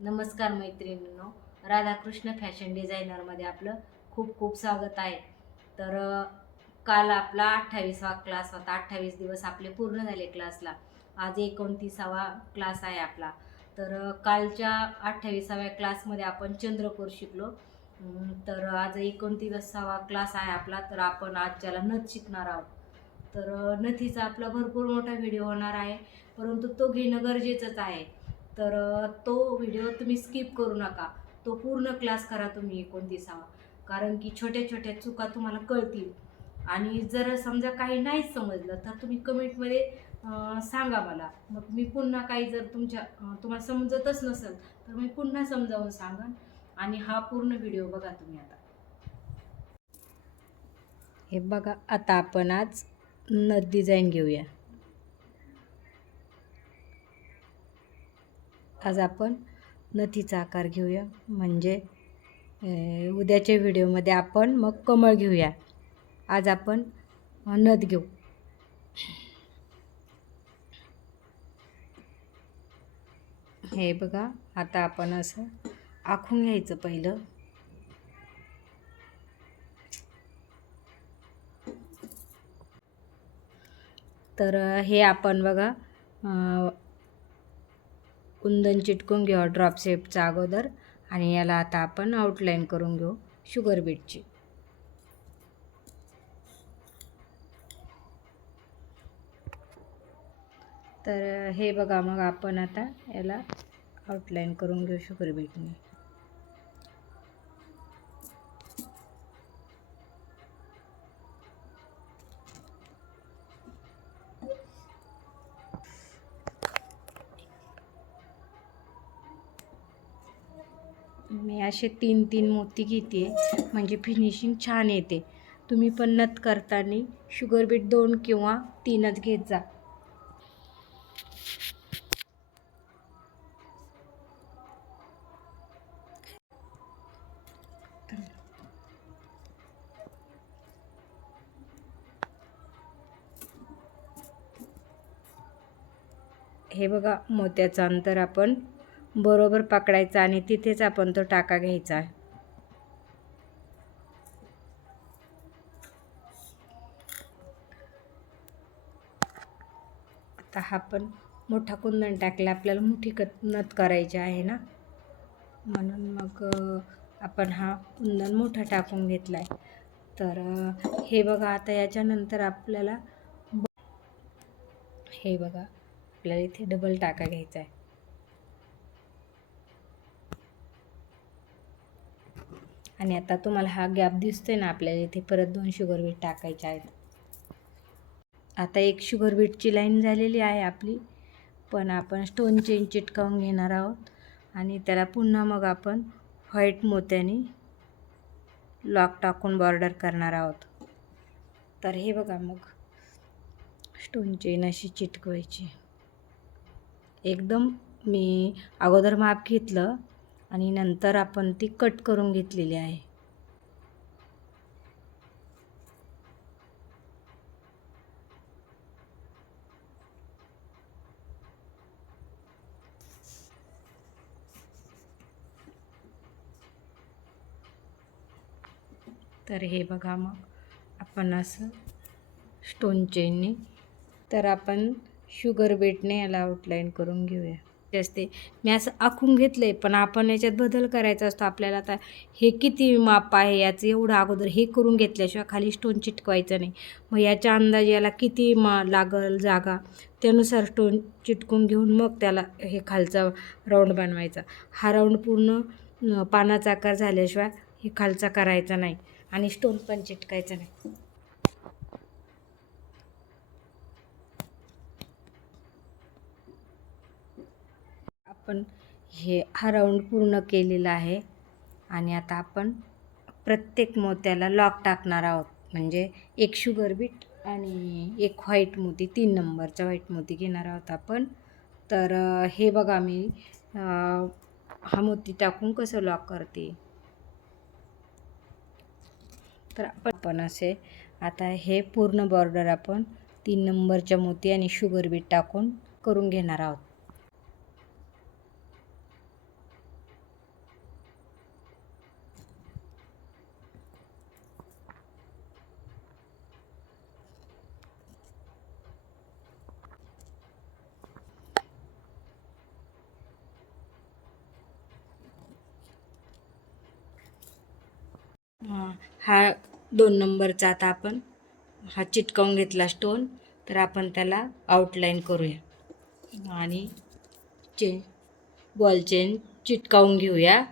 नमस्कार मैत्रिणींनो, राधाकृष्ण फॅशन डिझायनरमध्ये आपलं खूप खूप स्वागत आहे. तर काल आपला 28वा क्लास होता. 28 दिवस आपले पूर्ण झाले क्लासला. आज 29वा क्लास आहे आपला. तर कालच्या 28व्या क्लासमध्ये आपण चंद्रकोर शिकलो. तर आज 29वा क्लास आहे आपला. तर आपण आज त्याला नथ शिकणार आहोत. तर नथीचा आपला भरपूर मोठा व्हिडिओ होणार आहे, परंतु तो घेणं गरजेचंच आहे. तर तो व्हिडिओ तुम्ही स्किप करू नका. तो पूर्ण क्लास करा तुम्ही 29वा, कारण की छोट्या छोट्या चुका तुम्हाला कळतील. आणि जर समजा काही नाहीच समजलं तर तुम्ही कमेंटमध्ये सांगा मला. मग मी पुन्हा काही जर तुम्हाला समजतच नसेल तर मी पुन्हा समजावून सांगन. आणि हा पूर्ण व्हिडिओ बघा तुम्ही. आता हे बघा, आता आपण आज नथ डिझाईन घेऊया. आज आपण नथीचा आकार घेऊया, म्हणजे उद्याच्या व्हिडिओमध्ये आपण मग कमळ घेऊया. आज आपण नथ घेऊ. हे बघा, आता आपण असं आखून घ्यायचं पहिलं. तर हे आपण बघा कुंदन चिटकून घेऊ ड्रॉप शेपचा अगोदर, आणि याला आता आपण आउटलाईन करून घेऊ शुगर बीटची. तर हे बघा, मग आपण आता याला आउटलाईन करून घेऊ शुगर बीटने. मी असे 3-3 मोती घेते, म्हणजे फिनिशिंग छान येते. तुम्ही पण नथ करताना शुगर बीट 2 किंवा 3च घेत जा. हे बघा, मोत्याचं अंतर आपण बरोबर पकडायचं आणि तिथेच आपण तो टाका घ्यायचा आहे. आता हा पण मोठा कुंदन टाकला, आपल्याला मोठी नथ करायची आहे ना, म्हणून मग आपण हा कुंदन मोठा टाकून घेतला आहे. तर हे बघा, आता याच्यानंतर आपल्याला हे बघा, आपल्याला इथे डबल टाका घ्यायचा आहे. आणि आता तुम्हाला हा गॅप दिसतोय ना, आपल्याला इथे परत 2 शुगर बीट टाकायचे आहेत. आता एक शुगर बीटची लाईन झालेली आहे आपली, पण आपण स्टोन चेन चिटकावून घेणार आहोत आणि त्याला पुन्हा मग आपण व्हाईट मोत्याने लॉक टाकून बॉर्डर करणार आहोत. तर हे बघा, मग स्टोन चेन अशी चिटकवायची. एकदम मी अगोदर माप घेतलं आणि नंतर आपण ती कट करून घेतलेली आहे. तर हे बघा, मग आपण असं स्टोन चेनने, तर आपण शुगर बीटने याला आउटलाईन करून घेऊया. असते मी असं आखून घेतलं आहे, पण आपण याच्यात बदल करायचा असतो आपल्याला. आता हे किती माप आहे याचं, एवढं अगोदर हे करून घेतल्याशिवाय खाली स्टोन चिटकवायचं नाही. मग याच्या अंदाजे याला किती लागल जागा, त्यानुसार स्टोन चिटकून घेऊन मग त्याला हे खालचा राऊंड बनवायचा. हा राऊंड पूर्ण पानाचा आकार झाल्याशिवाय हे खालचा करायचा नाही आणि स्टोन पण चिटकायचा नाही. आपण हा राऊंड पूर्ण केलेला आहे आणि आता आपण प्रत्येक मोत्याला लॉक टाकणार आहोत. म्हणजे एक शुगर बीट आणि एक व्हाईट मोती, 3 नंबरचा व्हाईट मोती घेणार आहोत आपण. तर हे बघा, मी हा मोती टाकून कसं लॉक करते. तर आपण असे आता हे पूर्ण बॉर्डर आपण 3 नंबरच्या मोती आणि शुगर बीट टाकून करून घेणार आहोत. हा 2 नंबरचा आता आपण हा चिटकावून घेतला स्टोन, तर आपण त्याला आउटलाईन करूया आणि बॉल चेन चिटकावून घेऊया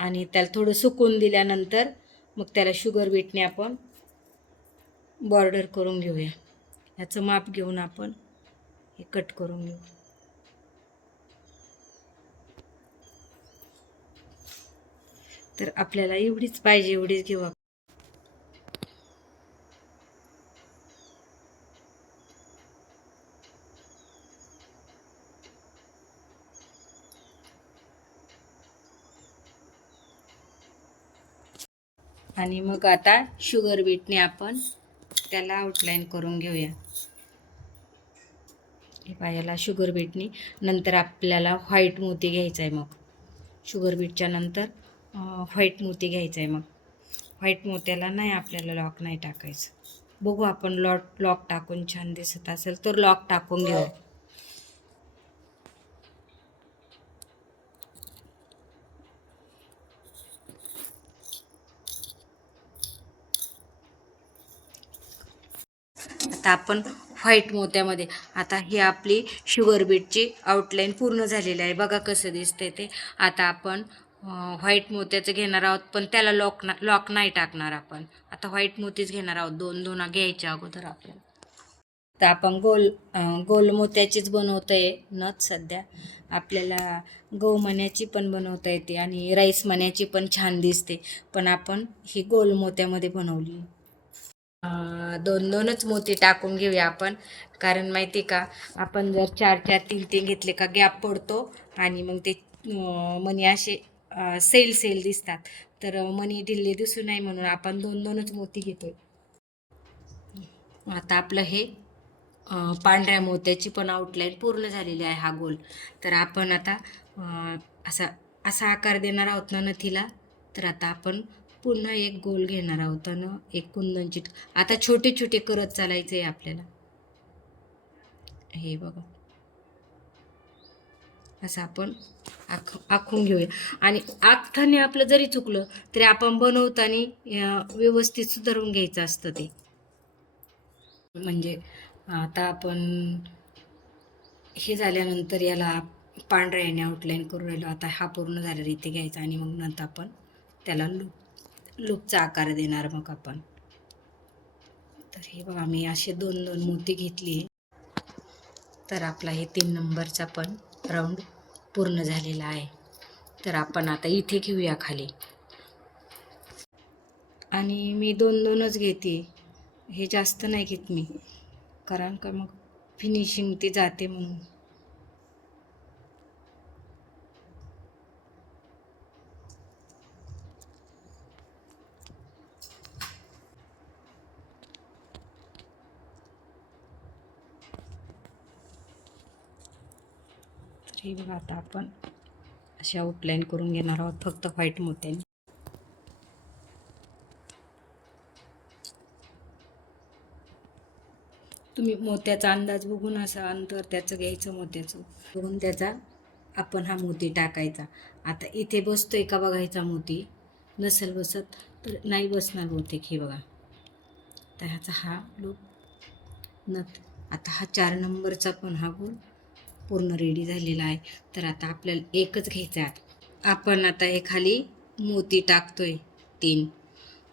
आणि त्याला थोडं सुकून दिल्यानंतर मग त्याला शुगर बीटने आपण बॉर्डर करून घेऊया. ह्याचं माप घेऊन आपण हे कट करून घेऊ. तर आपल्याला एवढीच पाहिजे एवढीच घेऊ. आणि मग आता शुगर बीटने आपण त्याला आउटलाईन करून घेऊया. हे पायाला शुगर बीटने. नंतर आपल्याला व्हाईट मोती घ्यायचा आहे. मग शुगर बीटच्या नंतर व्हाईट मोती घ्यायचा आहे. मग व्हाईट मोत्याला नाही आपल्याला लॉक नाही टाकायचं. बघू आपण लॉक टाकून छान दिसत असेल तर लॉक टाकून घेऊ. आता आपण व्हाईट मोत्यामध्ये आता ही आपली शुगर बीटची आउटलाईन पूर्ण झालेली आहे. बघा कसं दिसतंय ते. आता आपण व्हाईट मोत्याचं घेणार आहोत, पण त्याला लॉक नाही टाकणार आपण. आता व्हाईट मोतीच घेणार आहोत. दोन घ्यायच्या अगोदर आपल्याला. तर आपण गोल मोत्याचीच बनवतोय नथ सध्या. आपल्याला गहू मण्याची पण बनवता येते आणि राईस मण्याची पण छान दिसते, पण आपण ही गोल मोत्यामध्ये बनवली. 2-2च मोती टाकून घेऊया आपण. कारण माहिती का, आपण जर 4-4 3-3 घेतले का गॅप पडतो आणि मग ते मणी असे सेल दिसतात. तर मणी ढिल्ले दिसू नये म्हणून आपण 2-2च मोती घेतोय. आता आपलं हे पांढऱ्या मोत्याची पण आउटलाईन पूर्ण झालेली आहे हा गोल. तर आपण आता असा असा आकार देणार आहोत ना नथीला. तर आता आपण पुन्हा एक गोल घेणार आहोत आणि एक कुंदन आता छोटे छोटे करत चालायचे आहे आपल्याला. हे बघा, असं आपण आखून घेऊया. आणि आखताना आपलं जरी चुकलं तरी आपण बनवताना व्यवस्थित सुधारून घ्यायचं असतं ते. म्हणजे आता आपण हे झाल्यानंतर याला पांढऱ्या याने आउटलाईन करून राहिलो. आता हा पूर्ण झालेला इथे घ्यायचा आणि मग नंतर आपण त्याला लूपचा आकार देणार मग आपण. तर हे बघा, मी असे 2-2 मोती घेतली. तर आपला हे 3 नंबरचा पण राऊंड पूर्ण झालेला आहे. तर आपण आता इथे घेऊया खाली. आणि मी 2-2च घेते, हे जास्त नाही घेत मी, कारण का मग फिनिशिंग ते जाते म्हणून. हे बघा, आता आपण अशी आउटलाईन करून घेणार आहोत फक्त व्हाईट मोत्याने. तुम्ही मोत्याचा अंदाज बघून असं अंतर त्याचं घ्यायचं, मोत्याचं बघून त्याचा आपण हा मोती टाकायचा. आता इथे बसतोय का बघायचा मोती. नसेल बसत तर नाही बसणार बहुतेक. हे बघा, तर ह्याचा हा लूप नथ. आता हा 4 नंबरचा पण हा गोल पूर्ण रेडी झालेला आहे. तर आता आपल्याला एकच घ्यायचा आहे. आपण आता हे खाली मोती टाकतोय 3,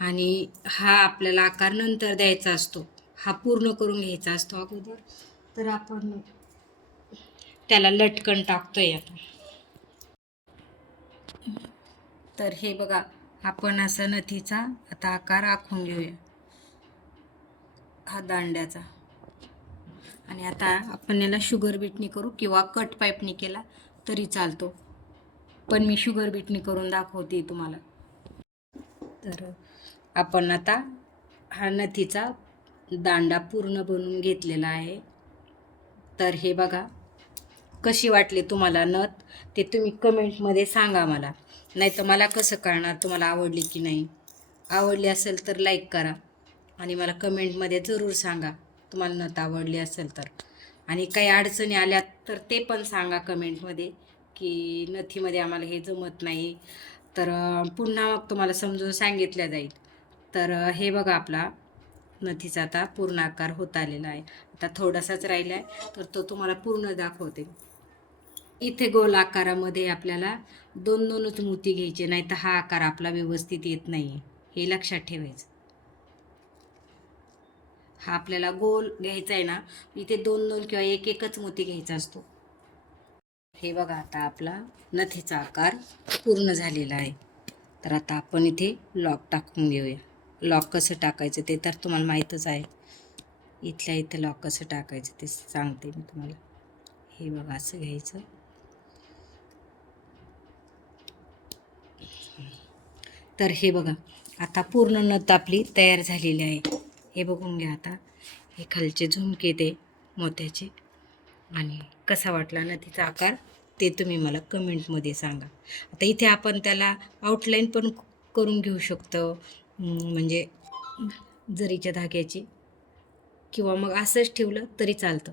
आणि हा आपल्याला आकार नंतर द्यायचा असतो. हा पूर्ण करून घ्यायचा असतो अगोदर. तर आपण त्याला लटकन टाकतोय आता. तर हे बघा, आपण असा नथीचा आता आकार आखून घेऊया, हा दांड्याचा. आणि आता आपण याला शुगर बीटनी करू किंवा कट पाईपनी केला तरी चालतो, पण मी शुगर बीटनी करून दाखवते तुम्हाला. तर आपण आता हा नथीचा दांडा पूर्ण बनवून घेतलेला आहे. तर हे बघा, कशी वाटली तुम्हाला नथ ते तुम्ही कमेंटमध्ये सांगा मला. नाही तर मला कसं कळणार तुम्हाला आवडली की नाही. आवडली असेल तर लाईक करा आणि मला कमेंटमध्ये जरूर सांगा तुम्हाला नथ आवडली असेल तर. आणि काही अडचणी आल्या तर ते पण सांगा कमेंटमध्ये की नथीमध्ये आम्हाला हे जमत नाही, तर पुन्हा मग तुम्हाला समजून सांगितलं जाईल. तर हे बघा आपला नथीचा आता पूर्ण आकार होत आलेला आहे. आता थोडासाच राहिला आहे, तर तो तुम्हाला पूर्ण दाखवते. इथे गोल आकारामध्ये आपल्याला 2-2च मोती घ्यायचे, नाही तर हा आकार आपला व्यवस्थित येत नाही, हे लक्षात ठेवायचं. हा आपल्याला गोल घ्यायचा आहे ना, इथे 2-2 किंवा 1-1च मोती घ्यायचा असतो. हे बघा आता आपला नथीचा आकार पूर्ण झालेला आहे. तर आता आपण इथे लॉक टाकून घेऊया. लॉक कसं टाकायचं ते तर तुम्हाला माहीतच आहे. इथल्या इथं लॉक कसं टाकायचं ते सांगते मी तुम्हाला. हे बघा असं घ्यायचं. तर हे बघा आता पूर्ण नथ आपली तयार झालेली आहे. हे बघून घ्या आता. हे खालचे झुमके ते मोत्याचे, आणि कसा वाटला नथीचा आकार ते तुम्ही मला कमेंटमध्ये सांगा. आता इथे आपण त्याला आउटलाईन पण करून घेऊ शकतो, म्हणजे जरीच्या धाग्याची, किंवा मग असंच ठेवलं तरी चालतं.